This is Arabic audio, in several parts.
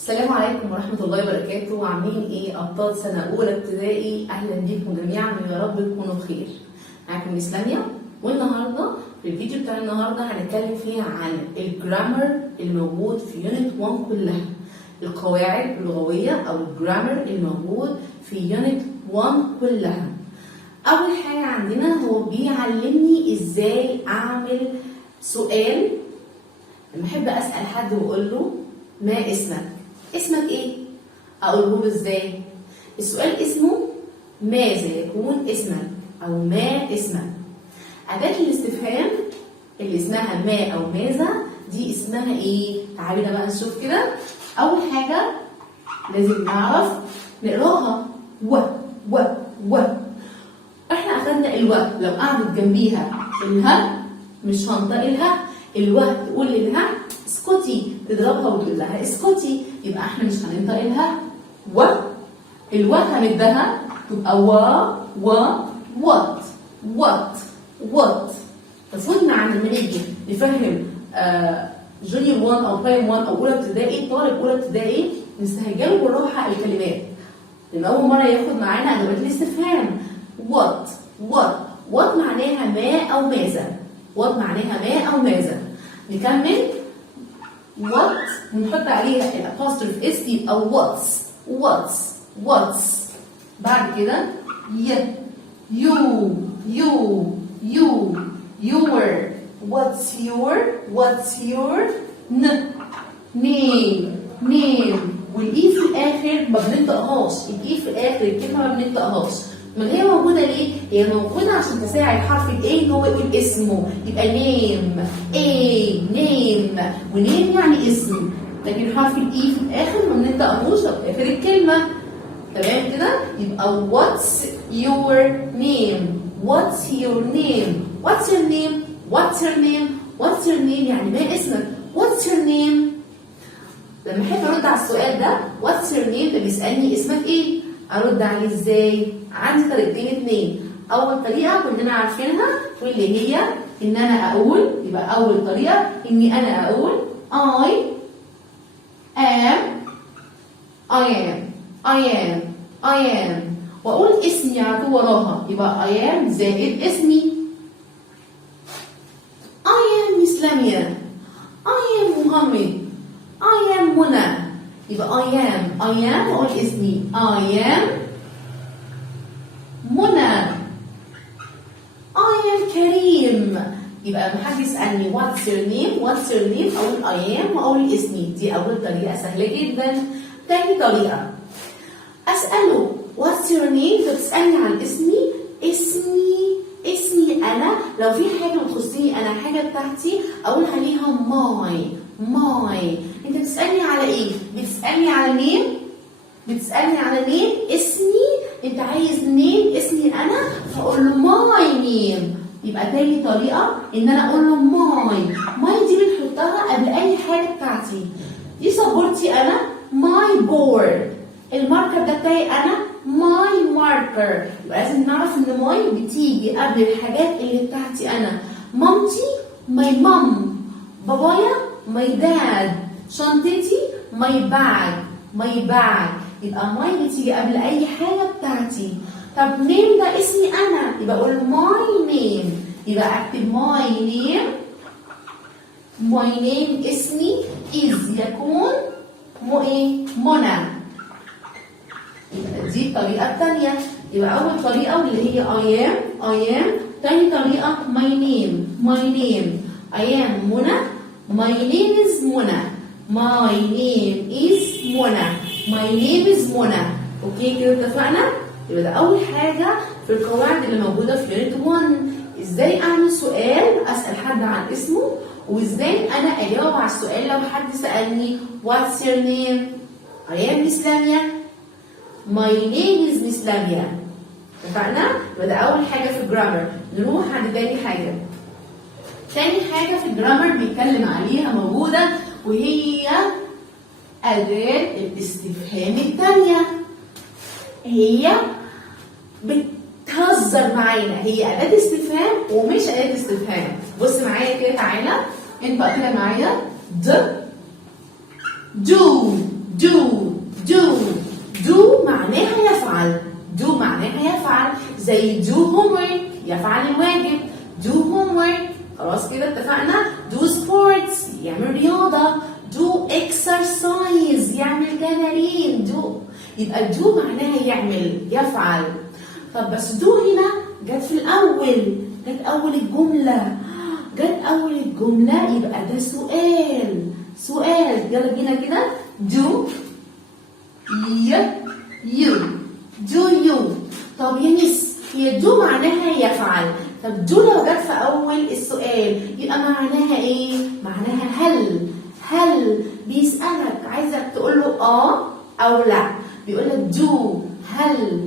السلام عليكم ورحمة الله وبركاته. عاملين ايه أبطال سنة أولى ابتدائي؟ أهلا بيكم جميعا ويا رب تكونوا بخير. معاكم ميس لميا، والنهارده في الفيديو بتاع النهارده هنتكلم فيه عن الجرامر الموجود في يونت 1 كلها، القواعد اللغوية أو الجرامر الموجود في يونت 1 كلها. أول حاجة عندنا هو بيعلمني ازاي أعمل سؤال. لما أحب أسأل حد وأقول له ما اسمك؟ اسمك ايه؟ اقوله له ازاي؟ السؤال اسمه ماذا يكون اسمك او ما اسمك. أداة الاستفهام اللي اسمها ما او ماذا دي اسمها ايه؟ تعالوا بقى نشوف كده. اول حاجة لازم نعرف نقراها و احنا اخدنا الو، لو قعدت جنبيها الها مش هنطق الها. الو تقول للها اسكتي، تضربها وتقول لها اسكتي، يبقى احنا مش هننطق الها. و الو هندها تبقى وات. فصلنا عن لما نيجي نفهم جونيور 1 او برايم 1 او اولى ابتدائي، طالب اولى ابتدائي نستهجله بالراحه الكلمات، لان اول مره ياخد معانا ادوات الاستفهام. وات معناها ما او ماذا. وات معناها ما او ماذا. نكمل. what ونحط عليها الابوستروف اس يبقى what's. بعد كده your what's your name. والاي في الاخر ما بننطقهاش. الاي في اخر الكلمه ما بننطقهاش. من هي موجوده ليه؟ هي موجوده عشان تساعد حرف الاي ان هو يقول اسمه، يبقى نيم. نيم ونيم يعني اسم، لكن حرف الاي في الاخر ما بننطقهوش في اخر الكلمه. تمام كده؟ يبقى what's your name يعني ما اسمك. what's your name. لما احب ارد على السؤال ده what's your name ده بيسالني اسمك ايه، ارد عليه ازاي؟ عندي طريقتين اتنين. اول طريقه كلنا عارفينها واللي هي ان انا اقول، يبقى اول طريقه اني انا اقول I am واقول اسمي على طول وراها، يبقى I am زائد اسمي. I am ميس لميا، I am محمد، I am منى، يبقى I am واقول اسمي I am منى. I am كريم، يبقى لما حد يسألني what's your name أقول I am وأقول اسمي. دي أول طريقة سهلة جدا. تاني طريقة أسأله what's your name، فبتسألني عن اسمي أنا. لو في حاجة بتخصني أنا، حاجة بتاعتي، أقول عليها ماي. أنت بتسألني على إيه؟ بتسألني على نيم اسمي. انت عايز نيم اسمي انا، فاقول له ماي نيم. يبقى تاني طريقه ان انا اقول له ماي دي بنحطها قبل اي حاجه بتاعتي. دي سبورتي انا ماي بورد، الماركر ده بتاعي انا ماي ماركر. يبقى لازم نعرف ان ماي بتيجي قبل الحاجات اللي بتاعتي انا. مامتي ماي مام، بابايا ماي داد، شنطتي ماي باج. يبقى ماي بتيجي قبل اي حاجه بتاعتي. طب نيم ده اسمي انا، يبقى اقول ماي نيم. يبقى اكتب ماي نيم اسمي يكون منى. يبقى دي الطريقه الثانيه. يبقى اول طريقه اللي هي I am. ثاني طريقه my name I am منى. my name is منى. اوكي كده اتفقنا؟ يبقى ده اول حاجه في القواعد اللي موجوده في يونت 1. ازاي اعمل سؤال اسال حد عن اسمه، وازاي انا اجاوب على السؤال لو حد سالني what's your name. I am ميس لميا. my name is ميس لميا. اتفقنا؟ يبقى ده اول حاجه في الجرامر. نروح عند تاني حاجه. تاني حاجه في الجرامر بيتكلم عليها موجوده، وهي أداة الاستفهام الثانية. هي بتهزر معانا، هي أداة استفهام ومش أداة استفهام. بص معايا كده، تعالى انطق كده معايا do تمارين do. يبقى do معناها يعمل يفعل. طب بس do هنا جت في الأول، جت أول الجملة، جت أول الجملة، يبقى ده سؤال. سؤال. يلا بينا كده. do you do you. طب يا مس هي do معناها يفعل، طب do لو جت في أول السؤال يبقى معناها إيه؟ معناها هل. هل بيسألك، عايزك تقول له أو لا. بيقول لك do. هل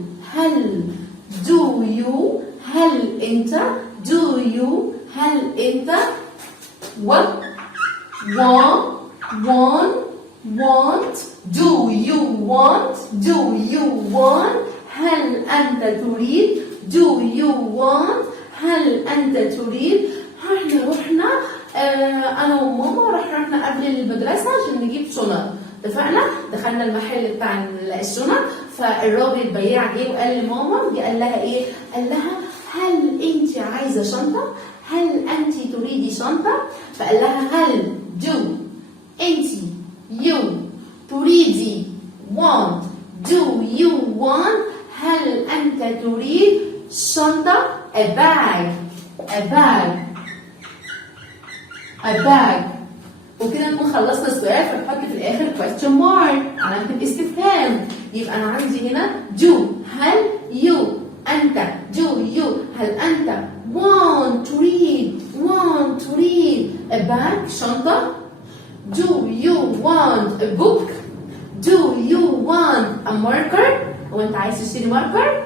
do you. هل أنت do you. هل أنت what want do you want هل أنت تريد do you want هل أنت تريد. احنا رحنا أنا وماما رحنا قبل المدرسة عشان نجيب شنط. اتفقنا دخلنا المحل بتاع الشنط، فالراجل البياع جه وقال لماما، قال لها ايه؟ قال لها هل انت عايزه شنطه؟ هل انت تريدي شنطه؟ فقال لها هل do انت you تريدي want do you want هل انت تريد شنطه a bag. وكده نكون خلصنا السؤال، فنحط في الاخر question mark علامة الاستفهام. يبقى انا عندي هنا do هل you انت do you هل انت want تريد a bag شنطة. do you want a book do you want a marker هو انت عايز تشتري ماركر.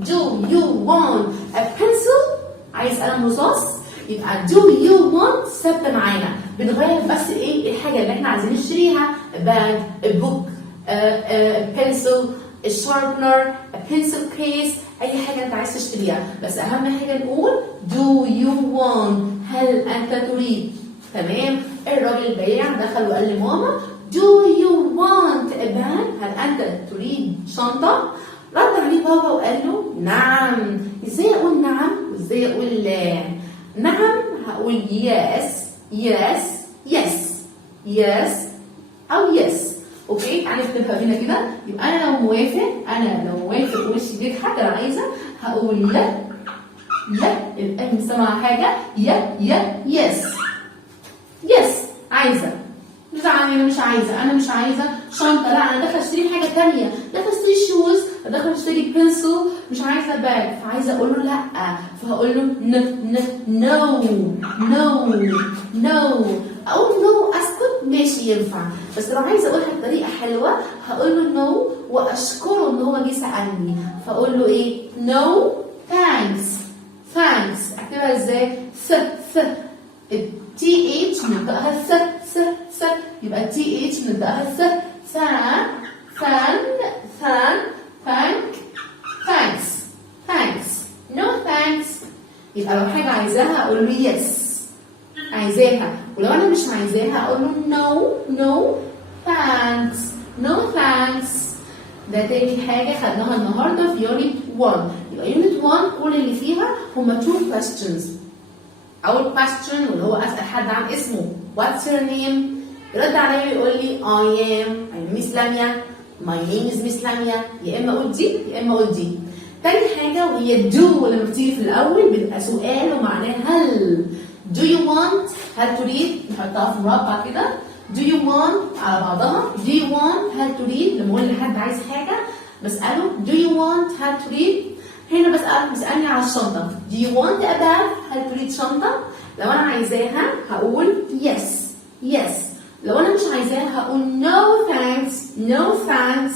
do you want a pencil عايز قلم رصاص. يبقى do you want ثابته معانا، بنغير بس ايه الحاجه اللي احنا عايزين نشتريها. bag a book a pencil a sharpener a pencil case اي حاجه انت عايز تشتريها، بس اهم حاجه نقول do you want هل انت تريد. تمام. الراجل البياع دخل وقال لماما do you want a bag هل انت تريد شنطه. رد عليه بابا وقال له نعم. ازاي اقول نعم وازاي اقول لا؟ نعم هقول yes أو yes. أوكي تعالى نكتبها هنا كده. يبقى أنا لو موافق وش بيضحك أنا عايزة هقول يبقى أنت سامعة حاجة yes عايزة. لا أنا مش عايزة شنطة، لا أنا داخلة أشتري حاجة تانية، داخلة أشتري شوز، داخلة أشتري بنسل، مش عايزة باج، فعايزة أقول له لأ، فهقول له no. أقول no أسكت ماشي ينفع، بس لو عايزة أقولها بطريقة حلوة هقول له no وأشكره إن هو جه سألني، فأقول له إيه؟ no thanks. أكتبها إزاي؟ TH بنطقها ث يبقى TH بنطقها ث thanks no thanks. يبقى لو حاجة عايزاها أقول له yes عايزاها، ولو أنا مش عايزاها أقول له no thanks. ده تاني حاجة خدناها النهاردة في يونت 1. يبقى يونت 1 كل اللي فيها هما 2 questions. أول question واللي هو أسأل حد عن اسمه what's your name؟ يرد عليا ويقول لي I am Miss لميا my name is Miss لميا، يا إما أقول دي يا إما أقول دي. تاني حاجة وهي do لما بتيجي في الأول بيبقى سؤال ومعناه هل. do you want هل تريد، نحطها في مربع كده. do you want على بعضها do you want هل تريد. لما أقول لحد عايز حاجة بسأله do you want هل تريد. هنا بسألني على الشنطة do you want a bag هل تريد شنطة. لو أنا عايزاها هقول yes. لو أنا مش عايزاها هقول no thanks.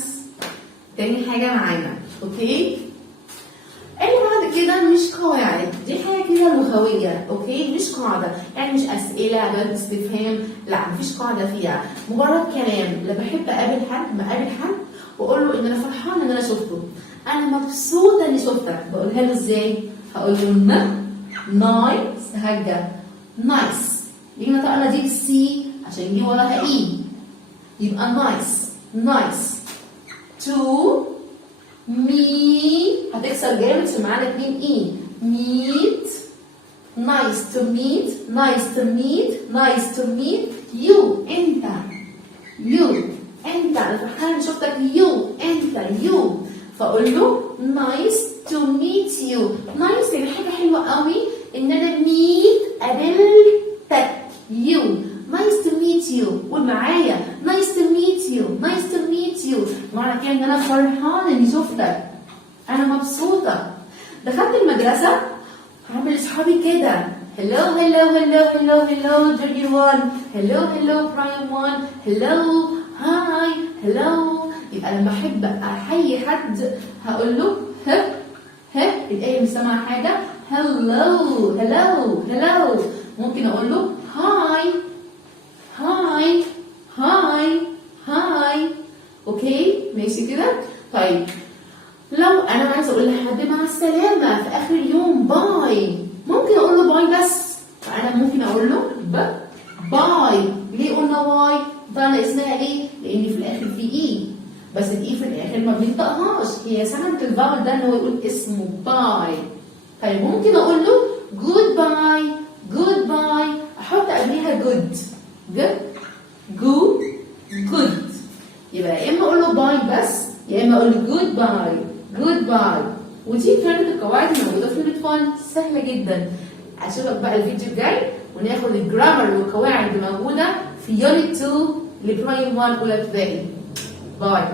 تاني حاجة معانا أوكي. اللي بعد كده مش قواعد، دي حاجة كده لغوية أوكي، مش قاعدة يعني مش أسئلة أدوات استفهام، لا مفيش قاعدة فيها، مجرد كلام. لما بحب أقابل حد وأقول له إن أنا فرحانة إن أنا شفته، أنا مبسوطة إني شفتك، بقولها له إزاي؟ هقول له نايس هجة نايس. ليه نطقنا دي بالسي؟ عشان دي وراها إي، يبقى نايس. تو meet هتكسر جامد عشان معانا 2 اي. meet nice to meet you انت انا فرحانه اني شفتك. يو انت يو، فاقول له nice to meet you. nice يعني حاجه حلوه قوي ان انا meet قابلتك. you nice to meet you. قول معايا nice to meet you. nice to meet you معنى كده ان انا فرحانه اني شفتك، انا مبسوطه. دخلت المدرسه هعمل لاصحابي كده hello hello hello hello hello junior 1 hello hello prime 1 hello hi hello. يبقى لما احب احيي حد هقول له الايه مش سامعه حاجه hello hello hello. ممكن اقول له hi hi hi hi. اوكي ماشي كده. طيب لو انا عايزه اقول لحد مع السلامه في اخر اليوم باي، ممكن اقول له باي بس. فانا ممكن اقول له باي. ليه قلنا باي؟ ده اسمها ايه؟ لان في الاخر في اي، بس الاي في الاخر ما بننطقهاش، هي سمعة الفاول ده ان هو يقول اسمه باي. طيب ممكن اقول له جود باي جود باي، احط قبليها جود جود. يبقى يا اما اقول له باي بس يا اما اقول له جود باي جود باي. ودي كانت القواعد الموجوده في الفون، سهله جدا. اشوفك بقى الفيديو الجاي وناخد الجرامر والقواعد الموجوده في يونت 2 لبرايم 1 اولى ابتدائي. باي.